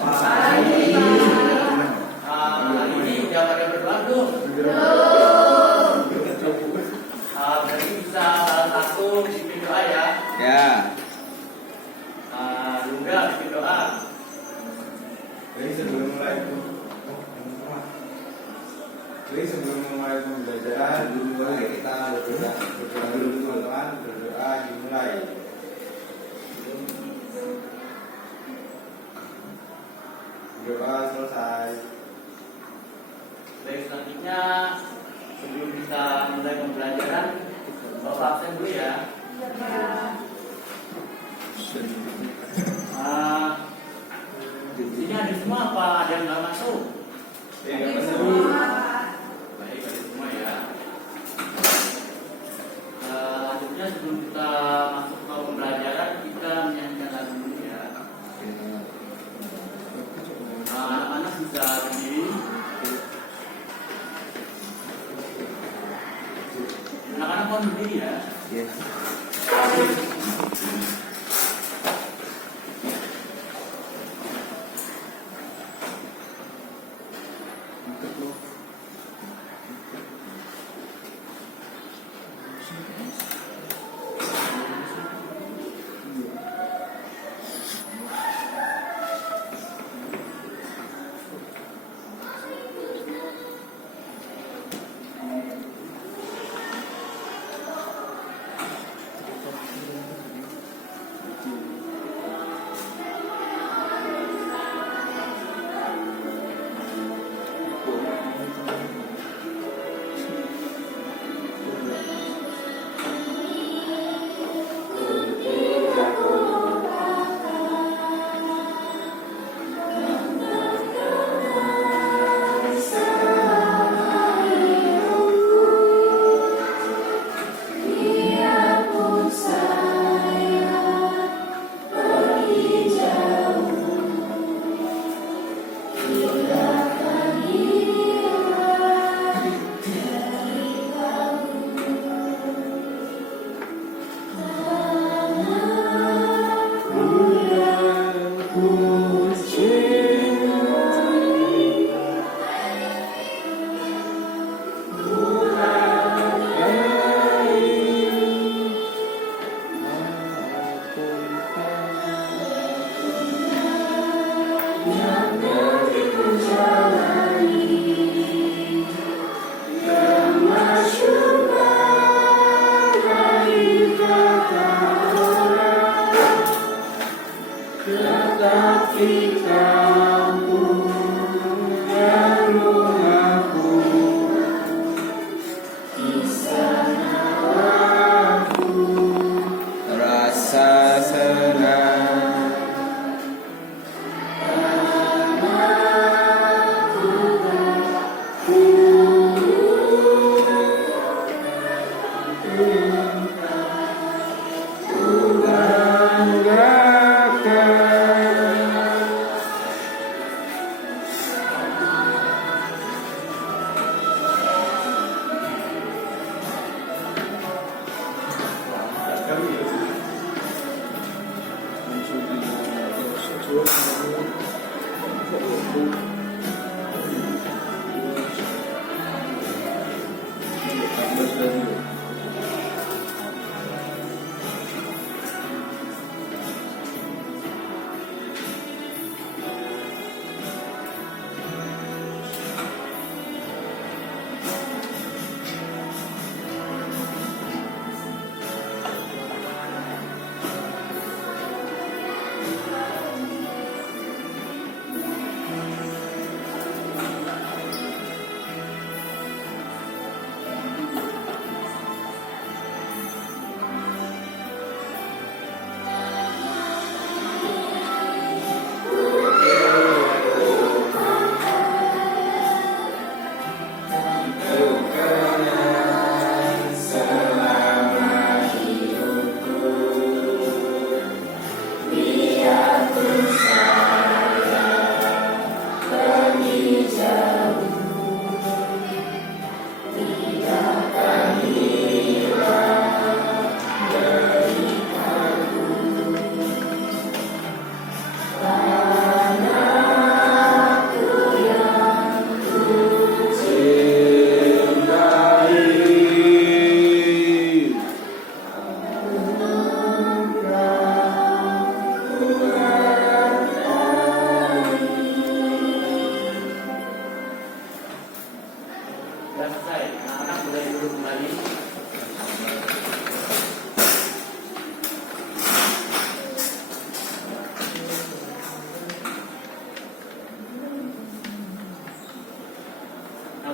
Pagi. Hari ini udah pada berdoa belum? Berarti bisa salah satu pimpin doa ya. Ya. Lungga pimpin doa. Jadi sebelum mulai pembelajaran mari kita berdoa dulu teman-teman, berdoa dimulai. Doa selesai. Baik, selanjutnya sebelum kita mulai pembelajaran, Bapak absen dulu ya. Di sini ada semua apa ada yang nggak masuk? Baik, ada semua ya. Selanjutnya sebelum kita masuk ke pembelajaran, kita menyanyikan lagu dulu ya. Anak-anak bisa berdiri. Anak-anak mau berdiri ya. Rasa senang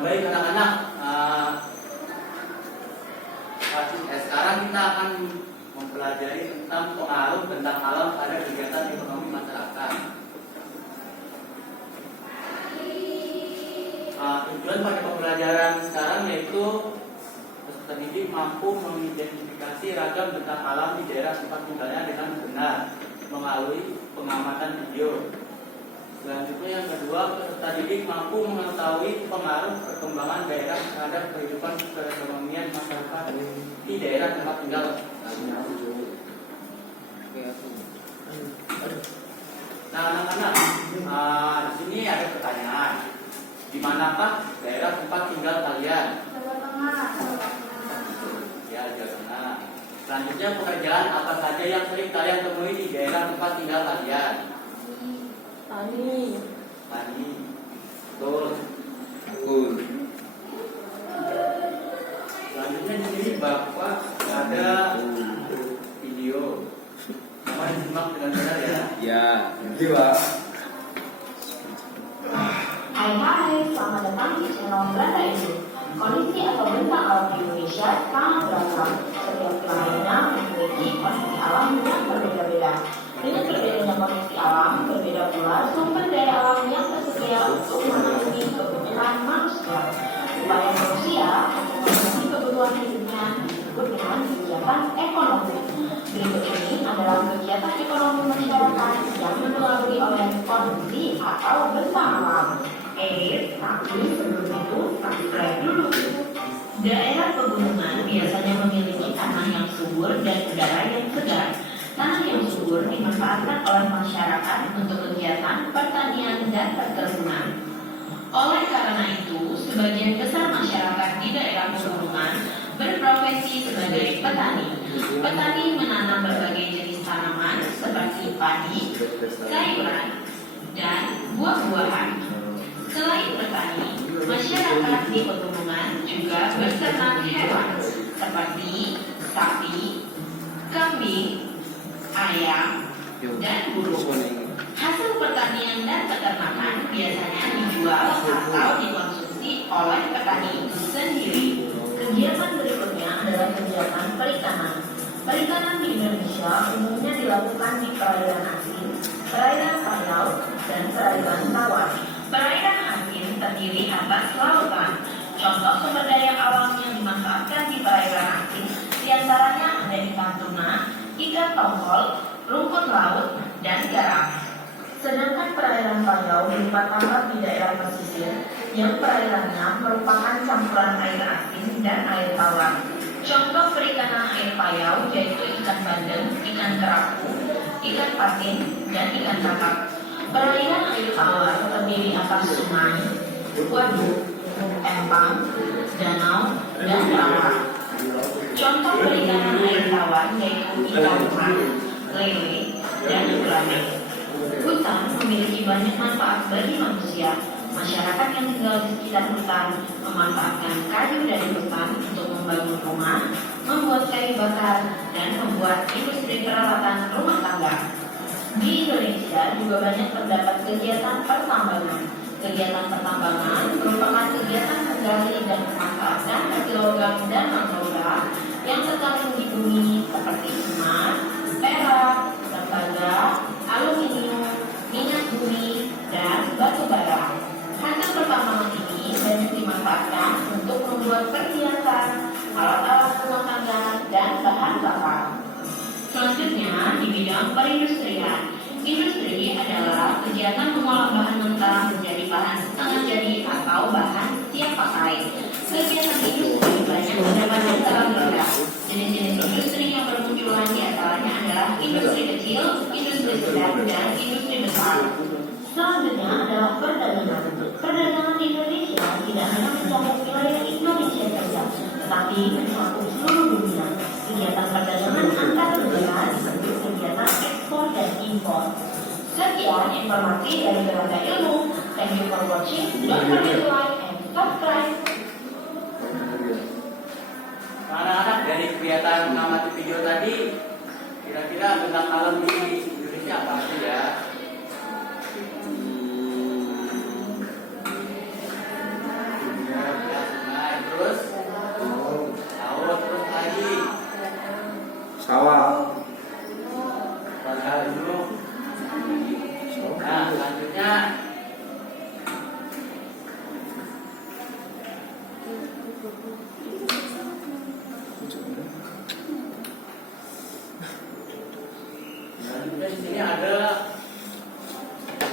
Baik anak-anak, sekarang kita akan mempelajari tentang pengaruh bentang alam pada kegiatan ekonomi masyarakat. Tujuan pada pembelajaran sekarang yaitu peserta didik mampu mengidentifikasi ragam bentang alam di daerah tempat tinggalnya dengan benar melalui pengamatan video. Selanjutnya yang kedua, peserta didik mampu mengetahui pengaruh perkembangan daerah terhadap kehidupan perekonomian masyarakat di daerah tempat tinggal. Nah, anak-anak, di sini ada pertanyaan. Di manakah daerah tempat tinggal kalian? Jawa Tengah. Ya, Jawa Tengah. Selanjutnya, pekerjaan apa saja yang sering kalian temui di daerah tempat tinggal kalian? Tani. Tani. Betul. Betul. Selanjutnya di sini Bapak ada video. Mohon disimak dengan benar ya. Ya. Jadi Pak, Hai, selamat datang di channel Belanda Edu. Kondisi atau bentang alam di Indonesia sangat beragam. Setiap wilayahnya memiliki kondisi alam yang berbeda-beda. Dengan berbedanya kondisi alam, berbeda pula sumber daya alam yang tersedia untuk memenuhi kebutuhan manusia. Upaya manusia untuk memenuhi kebutuhan hidupnya disebut dengan kegiatan ekonomi. Berikut ini adalah kegiatan ekonomi masyarakat yang dipengaruhi oleh kondisi atau bentang alam. Tapi sebelum itu, subscribe dulu. Daerah pegunungan biasanya memiliki tanah yang subur dan udara yang segar. Tanah yang subur dimanfaatkan oleh masyarakat untuk kegiatan pertanian dan perkebunan. Oleh karena itu, sebagian besar masyarakat di daerah pegunungan berprofesi sebagai petani. Petani menanam berbagai jenis tanaman seperti padi, sayuran, dan buah-buahan. Selain petani, masyarakat di pegunungan juga berternak hewan seperti sapi, kambing, ayam, dan burung. Hasil pertanian dan peternakan biasanya dijual atau dikonsumsi oleh petani itu sendiri. Kegiatan berikutnya adalah kegiatan perikanan. Perikanan di Indonesia umumnya dilakukan di perairan asin, perairan laut, dan perairan tawar. Perairan asin terdiri atas lautan. Contoh sumber daya alam yang dimanfaatkan di perairan asin diantaranya ada ikan tuna, ikan tongkol, rumput laut, dan garam. Sedangkan perairan Payau berupa tangkap di daerah pesisir yang perairannya merupakan campuran air asin dan air tawar. Contoh perikanan air Payau yaitu ikan bandeng, ikan kerapu, ikan patin, dan ikan kakap. Perairan air tawar terdiri atas sungai, waduk, empang, danau, dan rawa. Contoh perikanan air tawar yaitu ikan pan, lele, dan gurame. Hutan memiliki banyak manfaat bagi manusia. Masyarakat yang tinggal di sekitar hutan memanfaatkan kayu dari hutan untuk membangun rumah, membuat kayu bakar, dan membuat industri peralatan rumah tangga. Di Indonesia juga banyak terdapat kegiatan pertambangan. Kegiatan pertambangan merupakan kegiatan menggali dan memanfaatkan logam dan non-logam yang terkandung di bumi seperti emas, perak, tembaga, aluminium, minyak bumi, dan batu bara. Hasil pertambangan ini banyak dimanfaatkan untuk membuat perhiasan, alat-alat rumah tangga, dan bahan bakar. Selanjutnya di bidang perindustrian. Industri adalah kegiatan mengolah bahan mentah menjadi bahan setengah jadi atau bahan siap pakai. Kegiatan industri banyak terdapat dalam beragam. Jenis-jenis industri yang bermunculan diantaranya adalah industri kecil, industri sedang, dan industri besar. Selanjutnya adalah perdagangan. Perdagangan di Indonesia tidak hanya mencakup wilayah Indonesia saja, tetapi mencakup seluruh dunia. Kegiatan perdagangan antar negara disebut kegiatan ekspor dan impor. Sekian informasi dari Belanda Ilmu. Thank you for watching. Don't forget to like and subscribe. Anak-anak, dari kegiatan mengamati video tadi, kira-kira bentang alam di Indonesia apa sih ya? punya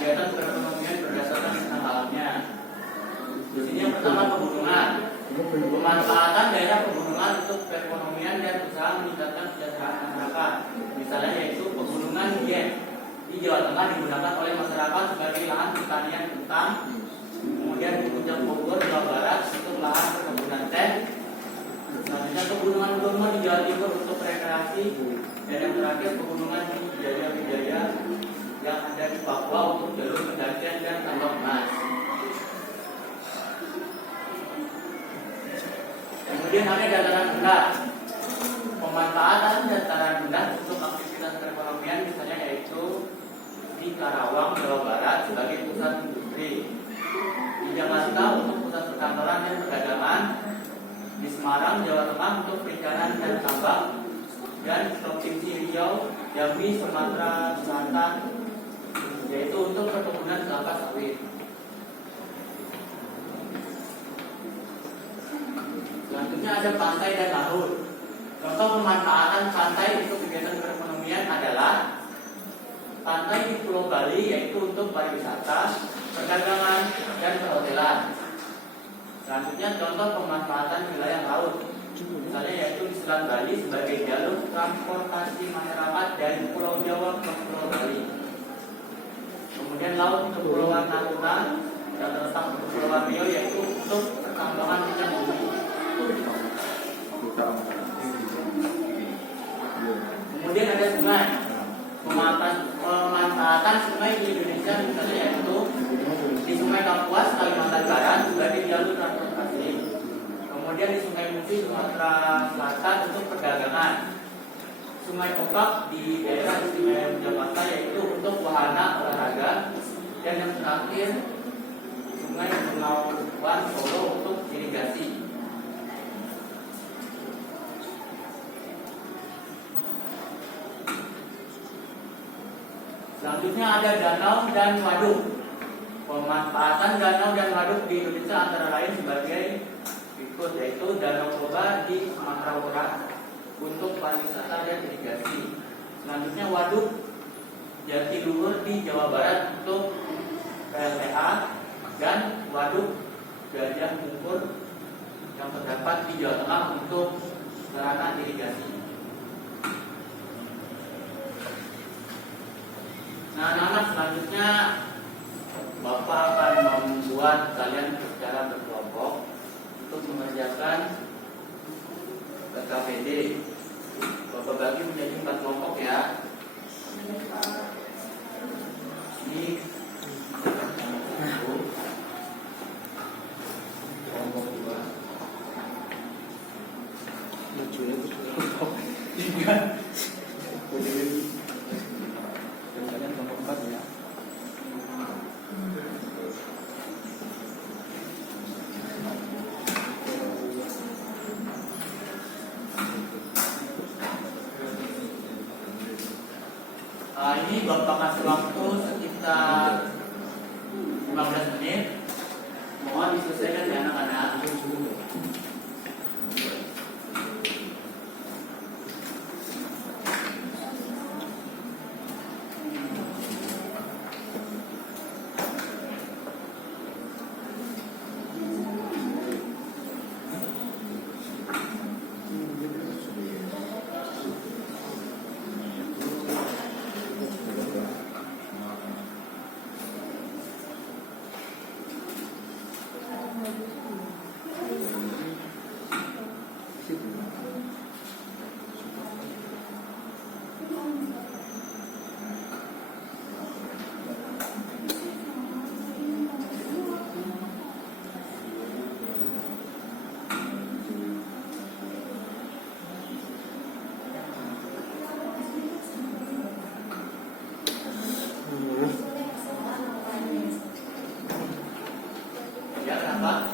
kegiatan perekonomian berdasarkan bentang alamnya. Di sini yang pertama pegunungan. Pemanfaatan daerah pegunungan untuk perekonomian dan usaha meningkatkan kesejahteraan masyarakat. Misalnya yaitu pegunungan Dieng di Jawa Tengah digunakan oleh masyarakat sebagai lahan pertanian kentang. Kemudian di Puncak Bogor, Jawa Barat untuk lahan perkebunan teh. Selanjutnya pegunungan-pegunungan di Jawa Timur untuk rekreasi. Dan yang terakhir pegunungan di Wijaya yang ada di Papua untuk jalur pendakian dan tambang emas. Kemudian ada dataran rendah. Pemanfaatan dataran rendah untuk aktivitas perekonomian misalnya yaitu di Karawang, Jawa Barat sebagai pusat industri, di Jakarta untuk pusat perkantoran dan perdagangan, di Semarang, Jawa Tengah untuk perikanan dan tambang, dan Provinsi Riau, Jambi, Sumatera Selatan yaitu untuk perkebunan kelapa sawit. Selanjutnya ada pantai dan laut. Contoh pemanfaatan pantai untuk kegiatan perekonomian adalah pantai di Pulau Bali yaitu untuk pariwisata, perdagangan, dan perhotelan. Selanjutnya contoh pemanfaatan wilayah laut. Misalnya yaitu di Selat Bali sebagai jalur transportasi masyarakat dari Pulau Jawa ke Pulau Bali. Kemudian laut Kepulauan Natuna yang terletak di Kepulauan Riau yaitu untuk pertambangan minyak bumi. Kemudian ada sungai. Pemanfaatan sungai di Indonesia misalnya yaitu di Sungai Kapuas, Kalimantan Barat sebagai jalur transportasi. Kemudian di Sungai Musi, Sumatera Selatan untuk perdagangan. Sungai Opak di daerah istimewa Jakarta yaitu untuk wahana olahraga. Dan yang terakhir Sungai Bengawan Solo untuk irigasi. Selanjutnya ada danau dan waduk. Pemanfaatan danau dan waduk di Indonesia antara lain sebagai berikut, yaitu Danau Toba di Sumatera Utara untuk pariwisata dan irigasi. Selanjutnya waduk Jatiluhur di Jawa Barat untuk PLTA dan waduk Gajah Mungkur yang terdapat di Jawa Tengah untuk sarana irigasi. Nah, anak-anak selanjutnya Bapak akan membuat kalian secara berkelompok untuk mengerjakan KKPD. Bapak bagi menjadi 4 kelompok ya. Ini kelompok 2. 3. Ini Bapak kasih waktu sekitar 15 menit. Mohon diselesaikan ya anak-anak. Ya, kenapa?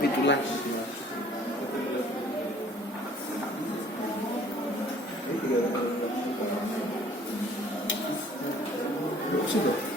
Pitulas. Sudah.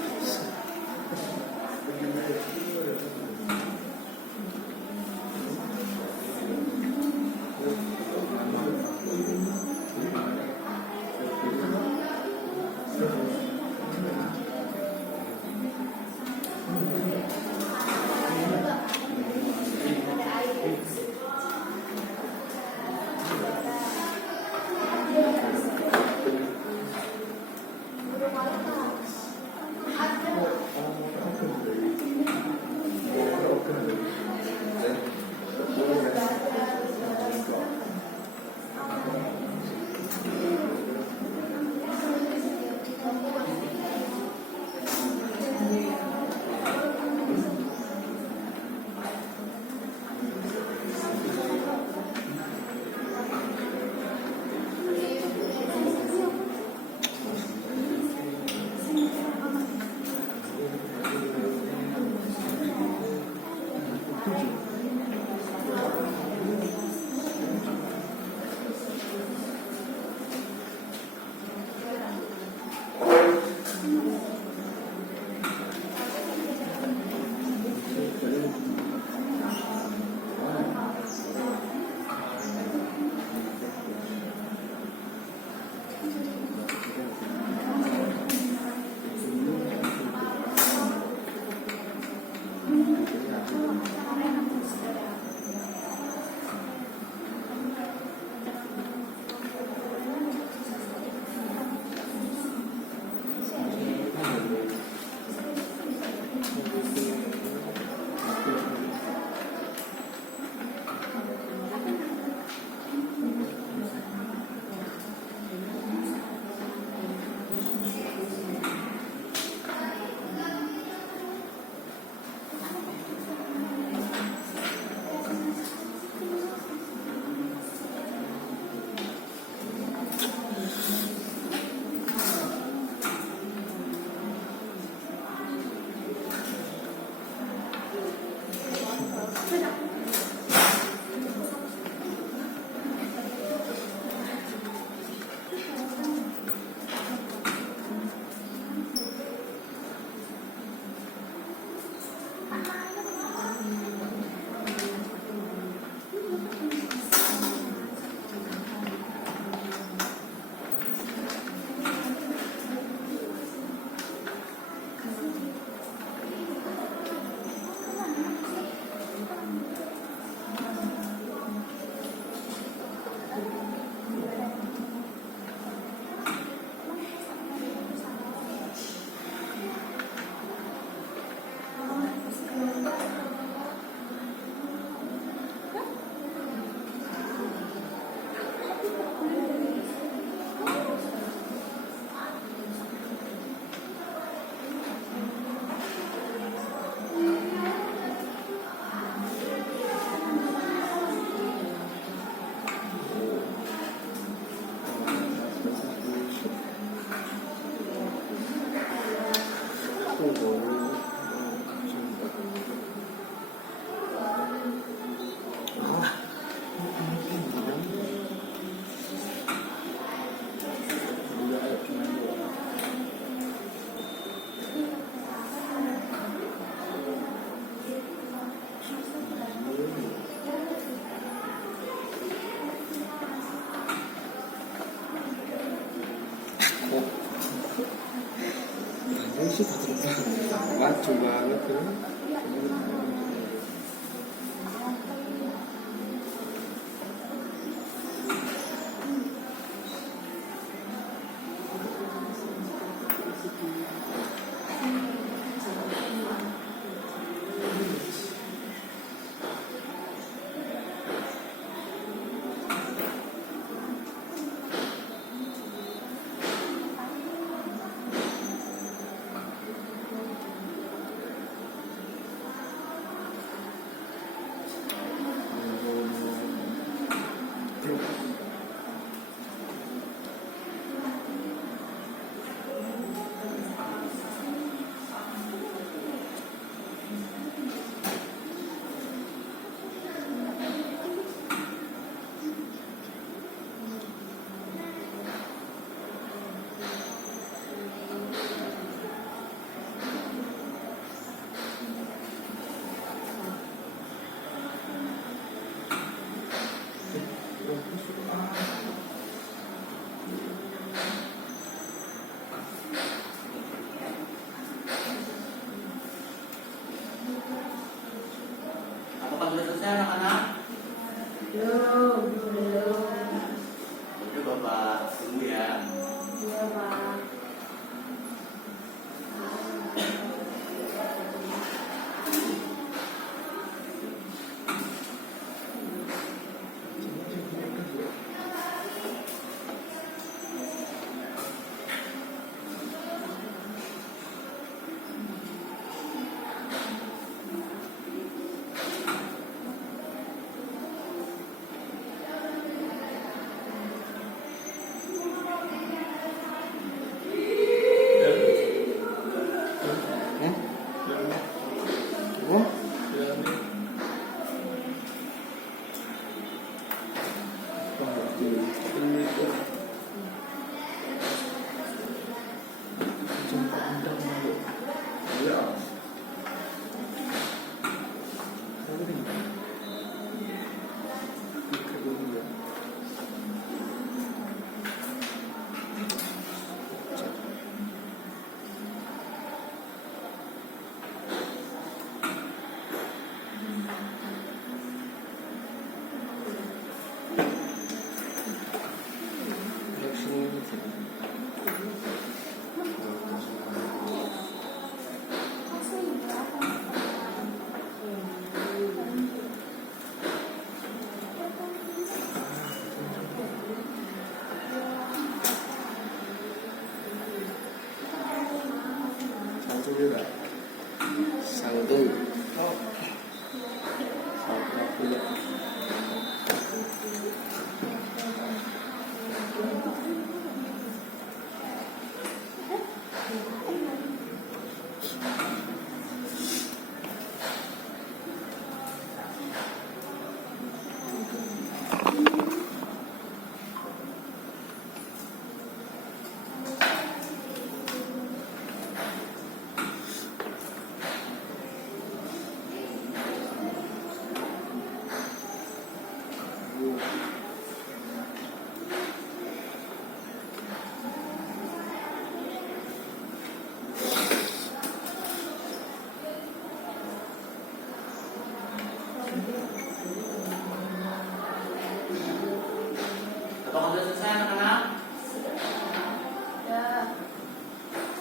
Sudah selesai anak-anak?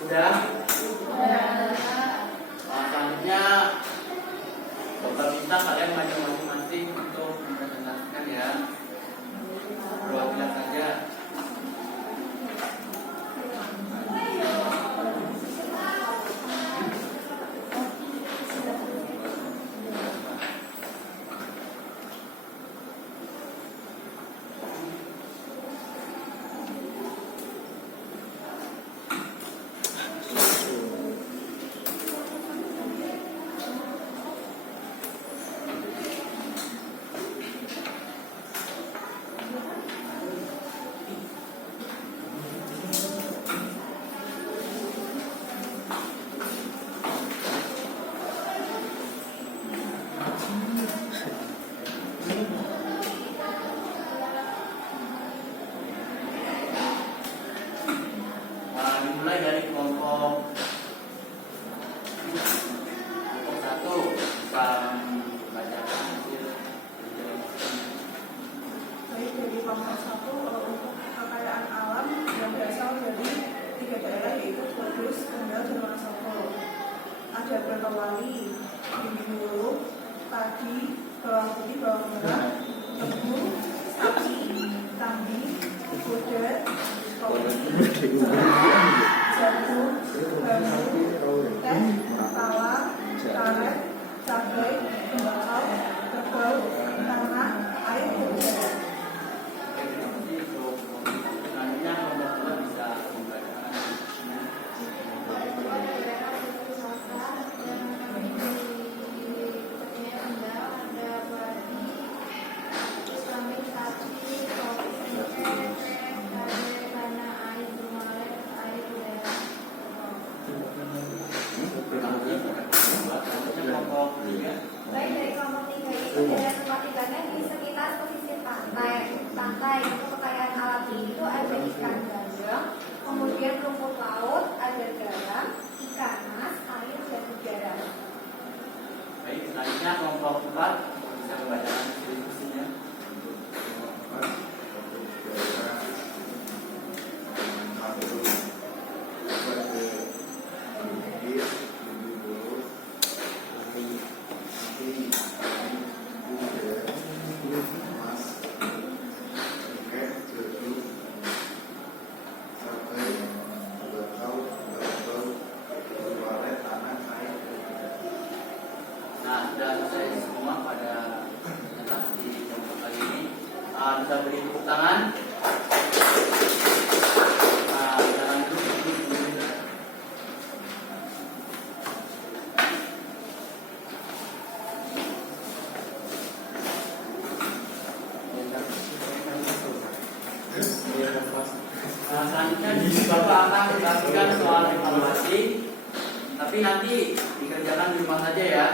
Sudah? Selanjutnya Bapak minta kalian maju masing-masing untuk mempresentasikan ya. Perwakilan saja. Dimulai dari kelompok 1 bisa membacakan hasil Baik, dari kelompok 1 untuk kekayaan alam yang berasal dari 3 daerah yaitu Kudus, Kendal, dan Wonosobo. Ada Bratawali, Bintulu, Padi, Bawang Putih, Bawang Merah, Tebu, Sapi, Kambing, Kuda, Kopi, Jagung, Bambu, Teh, Tawa, Karet, Cabai, Tembakau, Kerbau, Tanah, Air, Hujan. selanjutnya kelompok 2 bisa membacakan kelompok 3. Baik, dari kelompok 3 itu daerah tempat tinggalnya di sekitar pesisir pantai. Untuk kekayaan alam ini itu ada ikan bandeng, kemudian rumput laut, ada garam, ikan mas, air dan udara. Baik, selanjutnya kelompok 4 bisa membacakan diskusinya. Nah, sudah selesai semua pada presentasi kelompok kali ini. Bisa beri tepuk tangan. Kita lanjut. Selanjutnya di sini Bapak akan menggantikan soal evaluasi, tapi nanti dikerjakan di rumah saja ya.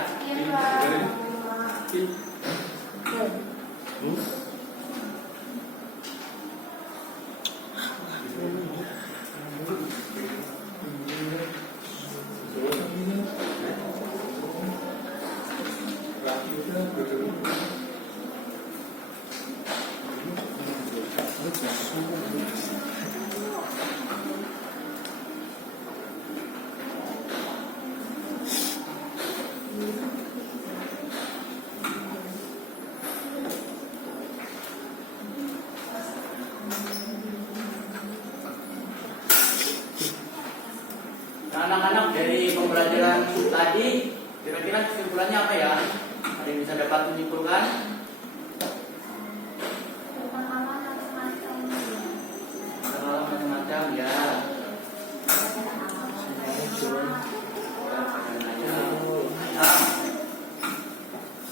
Nah, anak-anak dari pembelajaran tadi kira-kira kesimpulannya apa ya? Ada yang bisa dapat menyimpulkan? Macam-macam ya.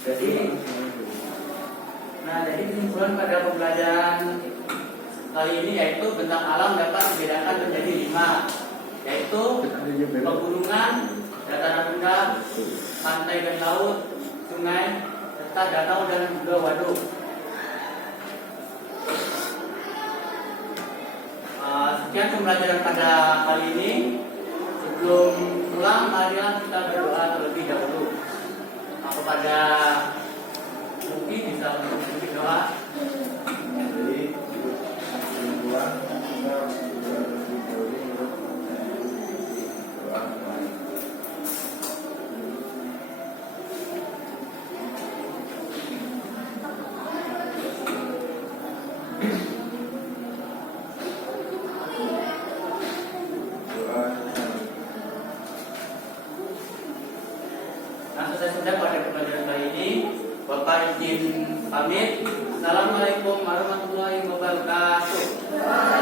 Jadi kesimpulan pada pembelajaran kali ini yaitu bentang alam dapat dibedakan menjadi 5, yaitu pegunungan, dataran rendah, pantai dan laut, sungai, serta danau dan juga waduk. Sekian pembelajaran pada kali ini. Sebelum pulang, marilah kita berdoa terlebih dahulu. Kepada Muki bisa berdoa. selesai sudah pada pembelajaran kali ini. Bapak izin pamit. Assalamualaikum warahmatullahi wabarakatuh.